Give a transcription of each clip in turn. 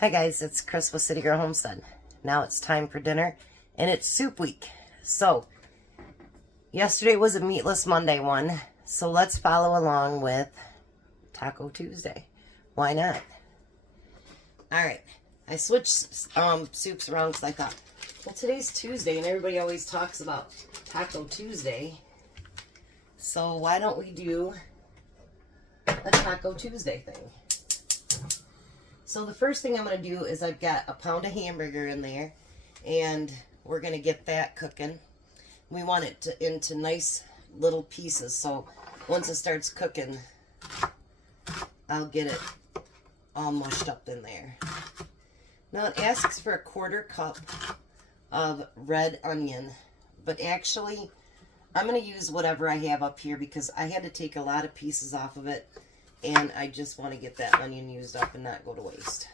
Hi guys, it's Chris with City Girl Homestead. Now it's time for dinner, and it's soup week. So, yesterday was a Meatless Monday one, so let's follow along with Taco Tuesday. Why not? Alright, I switched soups around because I thought, well, today's Tuesday, and everybody always talks about Taco Tuesday. So why don't we do a Taco Tuesday thing? So the first thing I'm going to do is I've got a pound of hamburger in there, and we're going to get that cooking. We want it into nice little pieces, so once it starts cooking, I'll get it all mushed up in there. Now it asks for a 1/4 cup of red onion, but actually I'm going to use whatever I have up here because I had to take a lot of pieces off of it. And I just want to get that onion used up and not go to waste.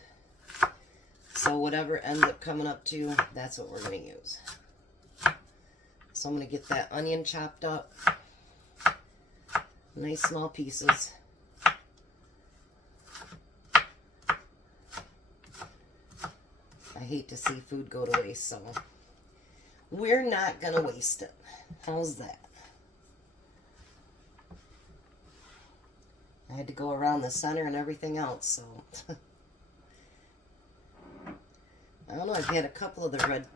So whatever ends up coming up to, that's what we're going to use. So I'm going to get that onion chopped up. Nice small pieces. I hate to see food go to waste, so we're not going to waste it. How's that? I had to go around the center and everything else, so. I don't know, I've had a couple of the red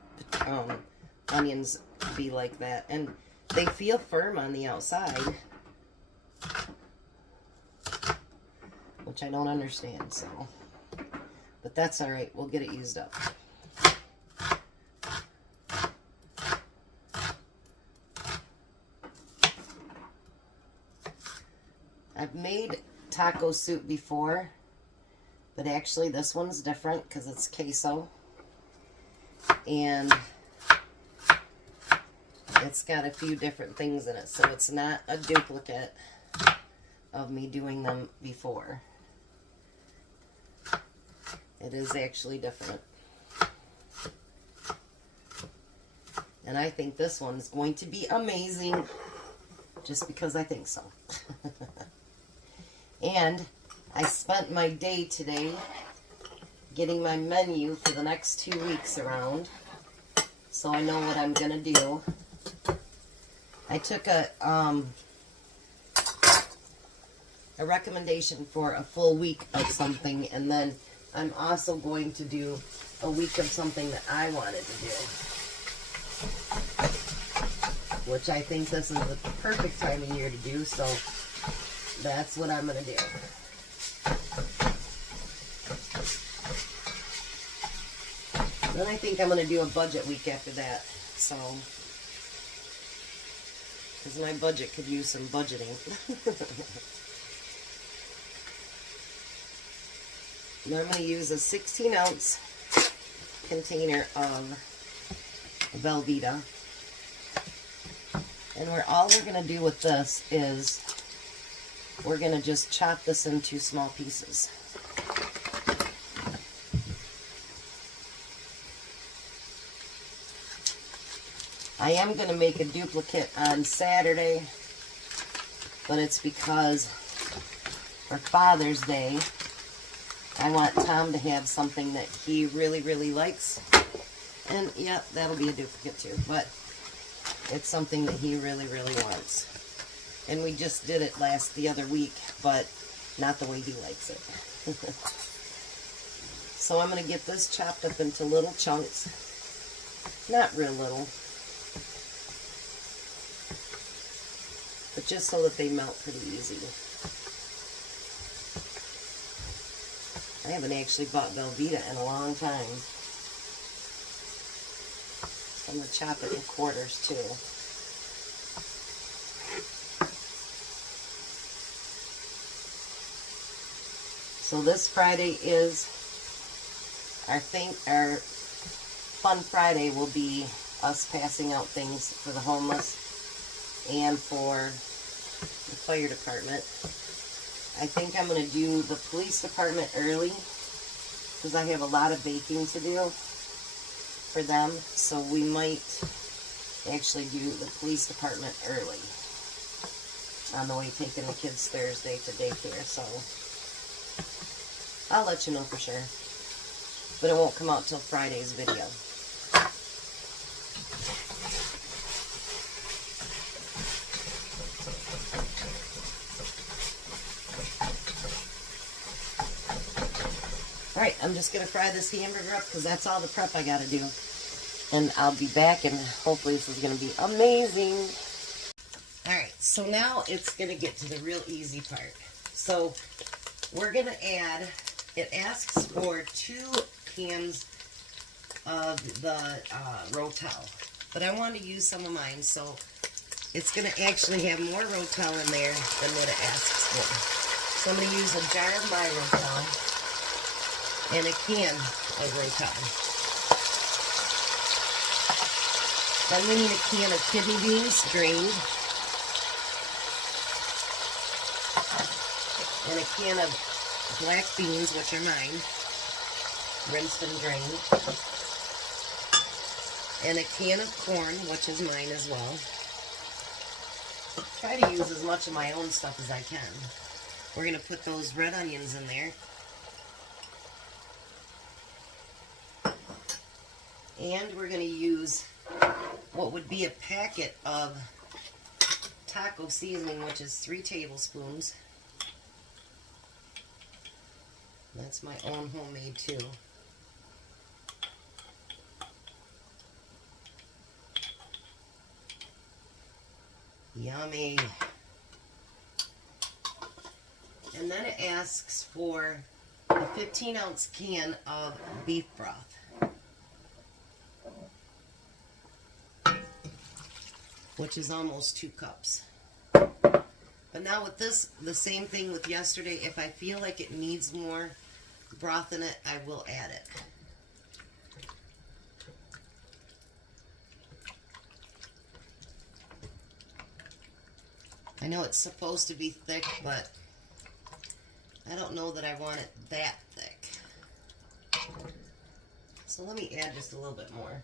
onions be like that, and they feel firm on the outside, which I don't understand, so. But that's alright, we'll get it used up. I've made taco soup before, but actually this one's different because it's queso, and it's got a few different things in it, so it's not a duplicate of me doing them before. It is actually different. And I think this one's going to be amazing just because I think so. And I spent my day today getting my menu for the next 2 weeks around, so I know what I'm going to do. I took a recommendation for a full week of something, and then I'm also going to do a week of something that I wanted to do, which I think this is the perfect time of year to do, so that's what I'm going to do. Then I think I'm going to do a budget week after that, so, because my budget could use some budgeting. And I'm going to use a 16-ounce container of Velveeta. And all we're going to do with this is we're going to just chop this into small pieces. I am going to make a duplicate on Saturday, but it's because for Father's Day, I want Tom to have something that he really, really likes. And yeah, that'll be a duplicate too, but it's something that he really, really wants. And we just did it the other week, but not the way he likes it. So I'm going to get this chopped up into little chunks. Not real little. But just so that they melt pretty easy. I haven't actually bought Velveeta in a long time. So I'm going to chop it in quarters too. So this Friday is our Fun Friday will be us passing out things for the homeless and for the fire department. I think I'm going to do the police department early because I have a lot of baking to do for them. So we might actually do the police department early on the way taking the kids Thursday to daycare. So I'll let you know for sure. but it won't come out till Friday's video. Alright, I'm just going to fry this hamburger up because that's all the prep I got to do. And I'll be back, and hopefully this is going to be amazing. Alright, so now it's going to get to the real easy part. So we're going to add, it asks for 2 cans of the Rotel. But I want to use some of mine, so it's going to actually have more Rotel in there than what it asks for. So I'm going to use a jar of my Rotel and a can of Rotel. Then we need a can of kidney beans drained, and a can of black beans, which are mine, rinsed and drained, and a can of corn, which is mine as well. Try to use as much of my own stuff as I can. We're going to put those red onions in there. And we're going to use what would be a packet of taco seasoning, which is 3 tablespoons. That's my own homemade too. Yummy. And then it asks for a 15-ounce can of beef broth. Which is almost 2 cups. But now with this, the same thing with yesterday, if I feel like it needs more broth in it, I will add it. I know it's supposed to be thick, but I don't know that I want it that thick. So let me add just a little bit more.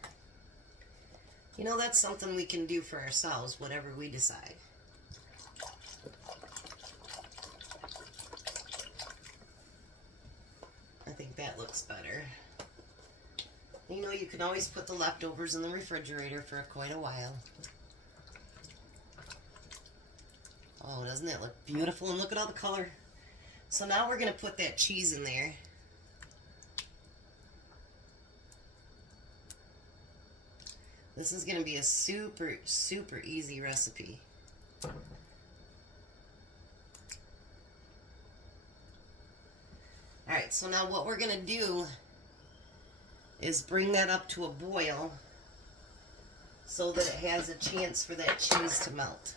You know, that's something we can do for ourselves, whatever we decide. I think that looks better. You know, you can always put the leftovers in the refrigerator for quite a while. Oh, doesn't that look beautiful? And look at all the color. So now we're going to put that cheese in there. This is going to be a super, super easy recipe. Alright, so now what we're going to do is bring that up to a boil so that it has a chance for that cheese to melt.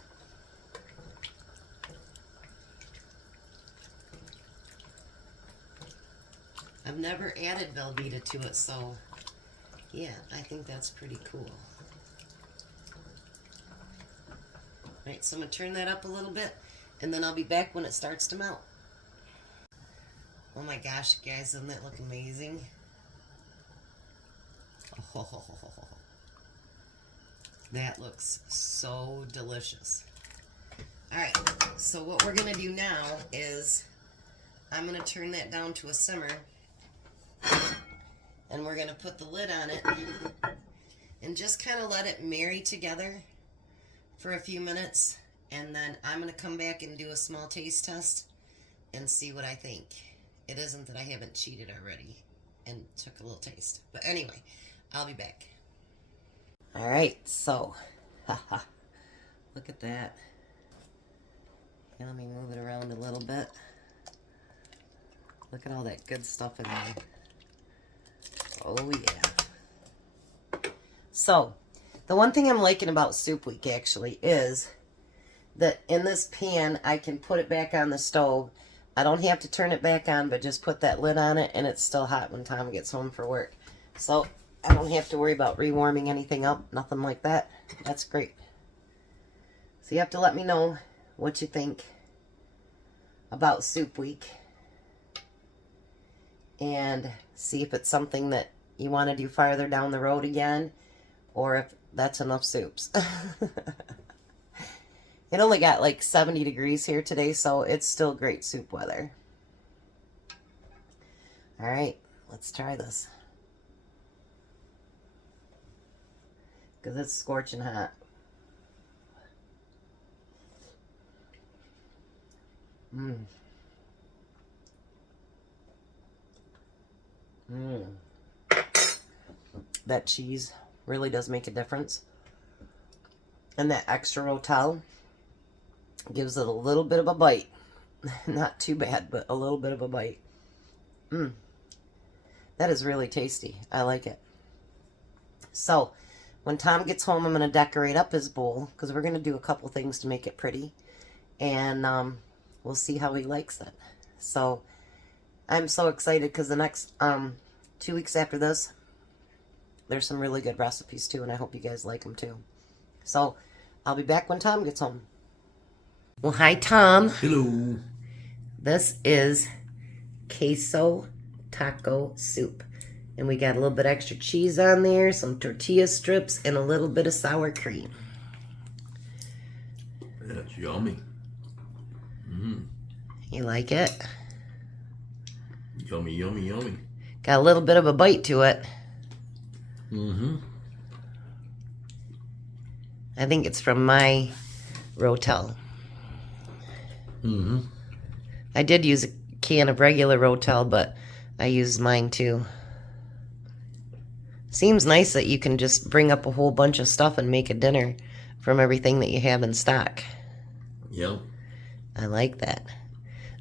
I've never added Velveeta to it, so yeah, I think that's pretty cool. Alright, so I'm going to turn that up a little bit, and then I'll be back when it starts to melt. Oh my gosh, guys, doesn't that look amazing? Oh, that looks so delicious. Alright, so what we're going to do now is I'm going to turn that down to a simmer. And we're going to put the lid on it and just kind of let it marry together for a few minutes. And then I'm going to come back and do a small taste test and see what I think. It isn't that I haven't cheated already and took a little taste. But anyway, I'll be back. Alright, so, look at that. Okay, let me move it around a little bit. Look at all that good stuff in there. Oh yeah. So, the one thing I'm liking about Soup Week actually is that in this pan, I can put it back on the stove. I don't have to turn it back on, but just put that lid on it, and it's still hot when Tom gets home for work. So, I don't have to worry about rewarming anything up, nothing like that. That's great. So you have to let me know what you think about Soup Week. And see if it's something that you want to do farther down the road again, or if that's enough soups. It only got like 70 degrees here today, so it's still great soup weather. Alright, let's try this. because it's scorching hot. Mmm. Mmm. That cheese really does make a difference. And that extra Rotel gives it a little bit of a bite. Not too bad, but a little bit of a bite. Mmm. That is really tasty. I like it. So, when Tom gets home, I'm going to decorate up his bowl, because we're going to do a couple things to make it pretty. And we'll see how he likes it. So, I'm so excited, because the next 2 weeks after this, there's some really good recipes too, and I hope you guys like them too. So, I'll be back when Tom gets home. Well, hi, Tom. Hello. This is queso taco soup. And we got a little bit extra cheese on there, some tortilla strips, and a little bit of sour cream. That's yummy. Mmm. You like it? Yummy, yummy, yummy. Got a little bit of a bite to it. Mm-hmm. I think it's from my Rotel. Mm-hmm. I did use a can of regular Rotel, but I used mine too. Seems nice that you can just bring up a whole bunch of stuff and make a dinner from everything that you have in stock. Yep. I like that.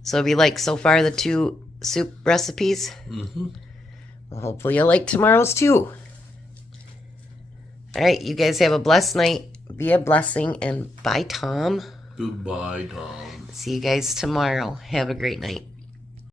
So if you like so far the 2 soup recipes, well, hopefully you'll like tomorrow's too. All right, you guys have a blessed night. Be a blessing, and bye, Tom. Goodbye, Tom. See you guys tomorrow. Have a great night.